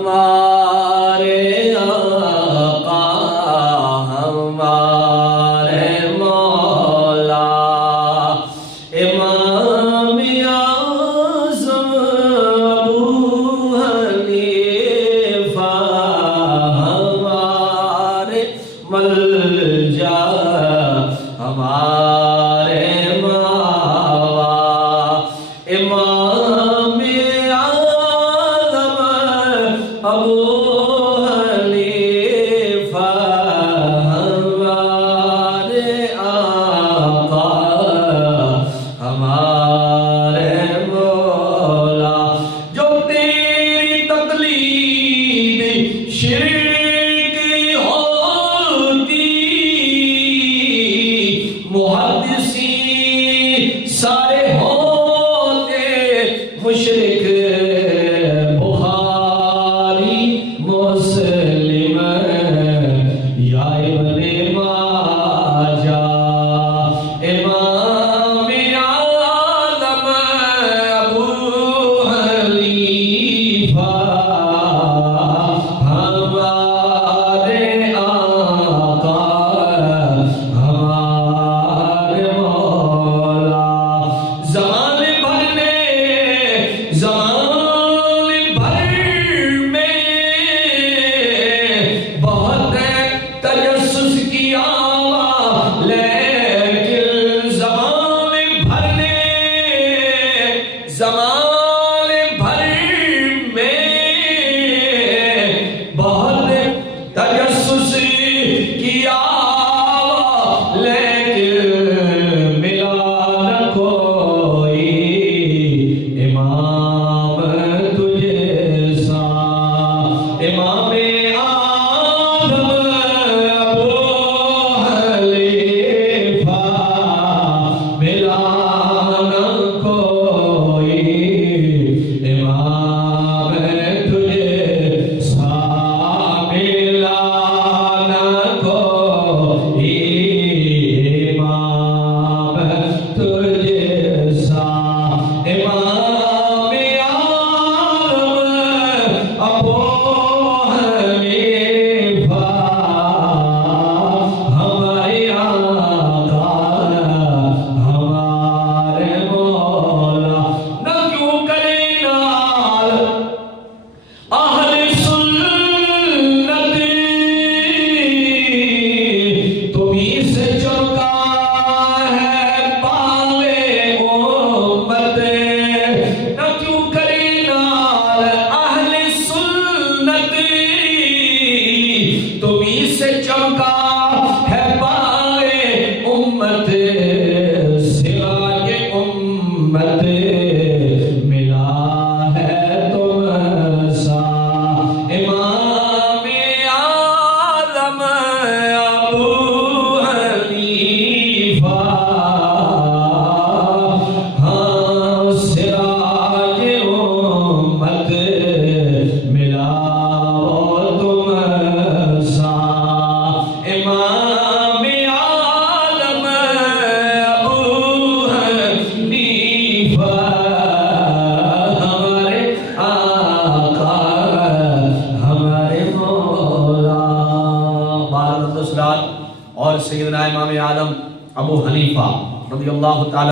ہمارے آقا ہمارے مولا امام اعظم ابو حنیفہ ہمارے ملجا ہمارے ماوا امام ابو حنیفہ ہمارے آقا ہمارے مولا جو تیری تقلید شرک ہوتی محدثین سارے ہوتے مشرک مسلم یا ابن ماجہ امام اعظم ابو حنیفہ ہمارے آقا ہمارے مولا زمان بھر میں بہت تجسس کیا لیکن زمان بھر میں بہت تجسس کیا لیکن ملا نہ کوئی امام تجھے سا امام اور سیدنا امام اعظم ابو حنیفہ رضی اللہ تعالی